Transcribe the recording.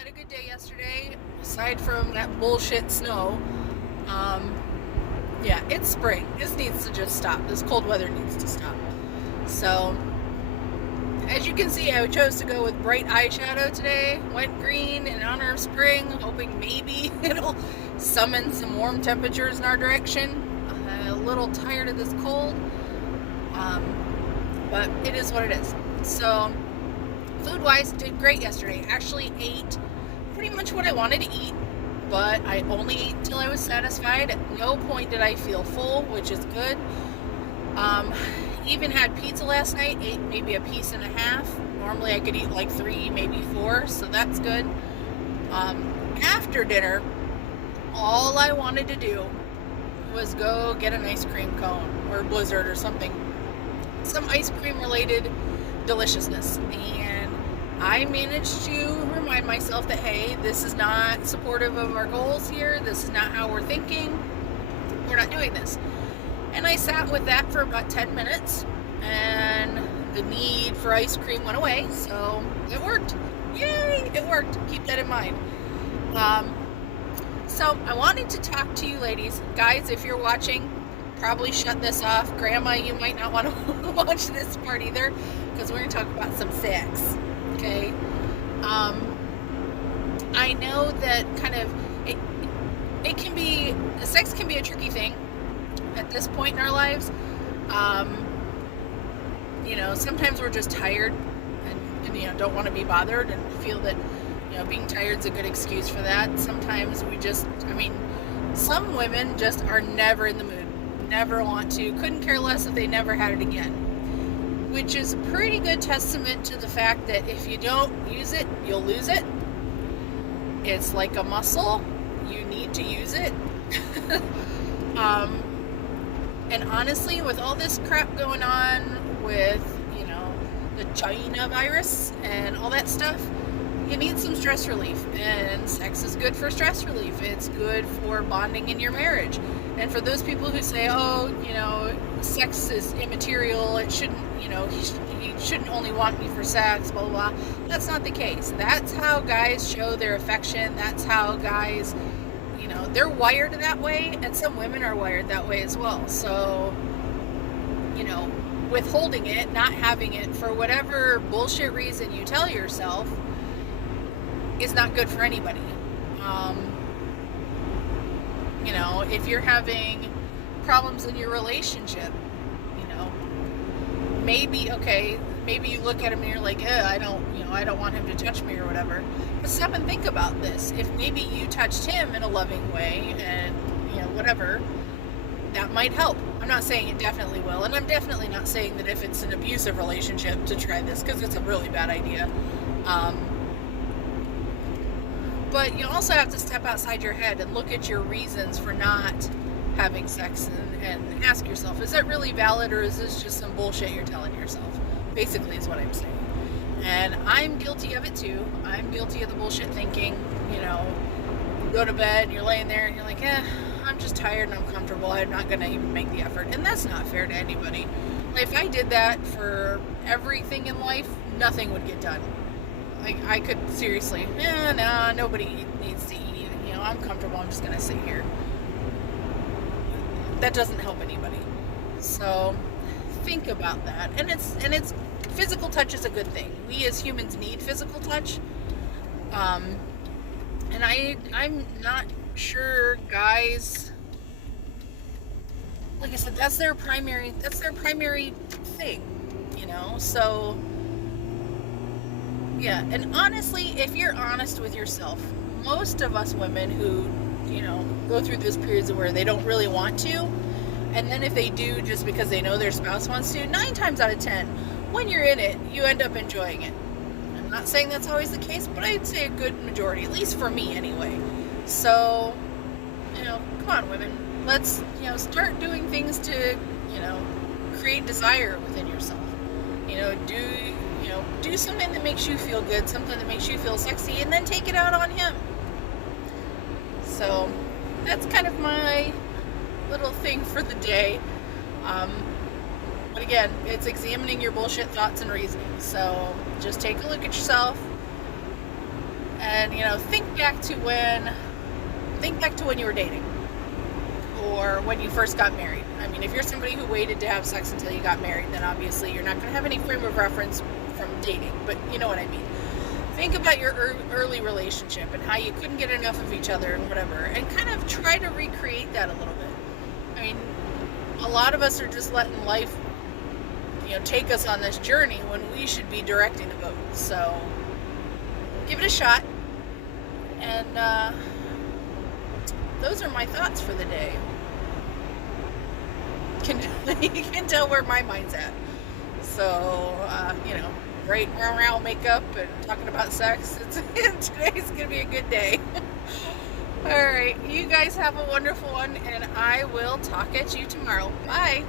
had a good day yesterday. Aside from that bullshit snow, um, yeah, it's spring. This needs to just stop. This cold weather needs to stop. So, as you can see, I chose to go with bright eyeshadow today. Went green in honor of spring, hoping maybe it'll summon some warm temperatures in our direction. I'm a little tired of this cold, but it is what it is. So, food-wise, did great yesterday. Actually ate pretty much what I wanted to eat, but I only ate until I was satisfied. At no point did I feel full, which is good. Even had pizza last night, ate maybe a piece and a half. Normally I could eat like 3, maybe 4, so that's good. After dinner, all I wanted to do was go get an ice cream cone or Blizzard or something. Some ice cream related deliciousness. And I managed to remind myself that, hey, this is not supportive of our goals here. This is not how we're thinking. We're not doing this. And I sat with that for about 10 minutes, and the need for ice cream went away, so it worked. Yay, it worked. Keep that in mind. So I wanted to talk to you ladies. Guys, if you're watching, probably shut this off. Grandma, you might not want to watch this part either, because we're going to talk about some sex, okay? I know that kind of, it can be, sex can be a tricky thing at this point in our lives. Sometimes we're just tired and don't want to be bothered and feel that, being tired's a good excuse for that. Sometimes some women just are never in the mood, never want to, couldn't care less if they never had it again, which is a pretty good testament to the fact that if you don't use it, you'll lose it. It's like a muscle. You need to use it. And honestly, with all this crap going on with, the China virus and all that stuff, you need some stress relief. And sex is good for stress relief. It's good for bonding in your marriage. And for those people who say, sex is immaterial, it shouldn't, he shouldn't only want me for sex, blah, blah, blah. That's not the case. That's how guys show their affection. That's how guys, they're wired that way, and some women are wired that way as well. So, withholding it, not having it for whatever bullshit reason you tell yourself is not good for anybody. If you're having problems in your relationship, maybe you look at him and you're like, I don't want him to touch me or whatever. But stop and think about this. If maybe you touched him in a loving way and, whatever, that might help. I'm not saying it definitely will. And I'm definitely not saying that if it's an abusive relationship to try this, because it's a really bad idea. But you also have to step outside your head and look at your reasons for not having sex and ask yourself, is that really valid, or is this just some bullshit you're telling yourself? Basically is what I'm saying. And I'm guilty of it too. I'm guilty of the bullshit thinking, you go to bed and you're laying there and you're like, I'm just tired and I'm comfortable. I'm not going to even make the effort. And that's not fair to anybody. If I did that for everything in life, nothing would get done. I could seriously, nobody needs to eat. I'm comfortable. I'm just going to sit here. That doesn't help anybody. So think about that. And it's physical touch is a good thing. We as humans need physical touch. And I'm not sure guys, like I said, that's their primary thing, so yeah. And honestly, if you're honest with yourself, most of us women who, go through those periods where they don't really want to, and then if they do just because they know their spouse wants to, 9 times out of 10, when you're in it, you end up enjoying it. I'm not saying that's always the case, but I'd say a good majority, at least for me anyway. So, come on, women. Let's, start doing things to, create desire within yourself. Do something that makes you feel good, something that makes you feel sexy, and then take it out on him. So, that's kind of my little thing for the day. But again, it's examining your bullshit thoughts and reasoning. So just take a look at yourself And think back to when you were dating or when you first got married. I mean, if you're somebody who waited to have sex until you got married, then obviously you're not going to have any frame of reference from dating, but you know what I mean. Think about your early relationship and how you couldn't get enough of each other and whatever, and kind of try to recreate that a little bit. I mean, a lot of us are just letting life, take us on this journey when we should be directing the boat. So give it a shot. And those are my thoughts for the day. You can tell where my mind's at. So, great round makeup and talking about sex. Today's gonna be a good day. All right, you guys have a wonderful one, and I will talk at you tomorrow. Bye.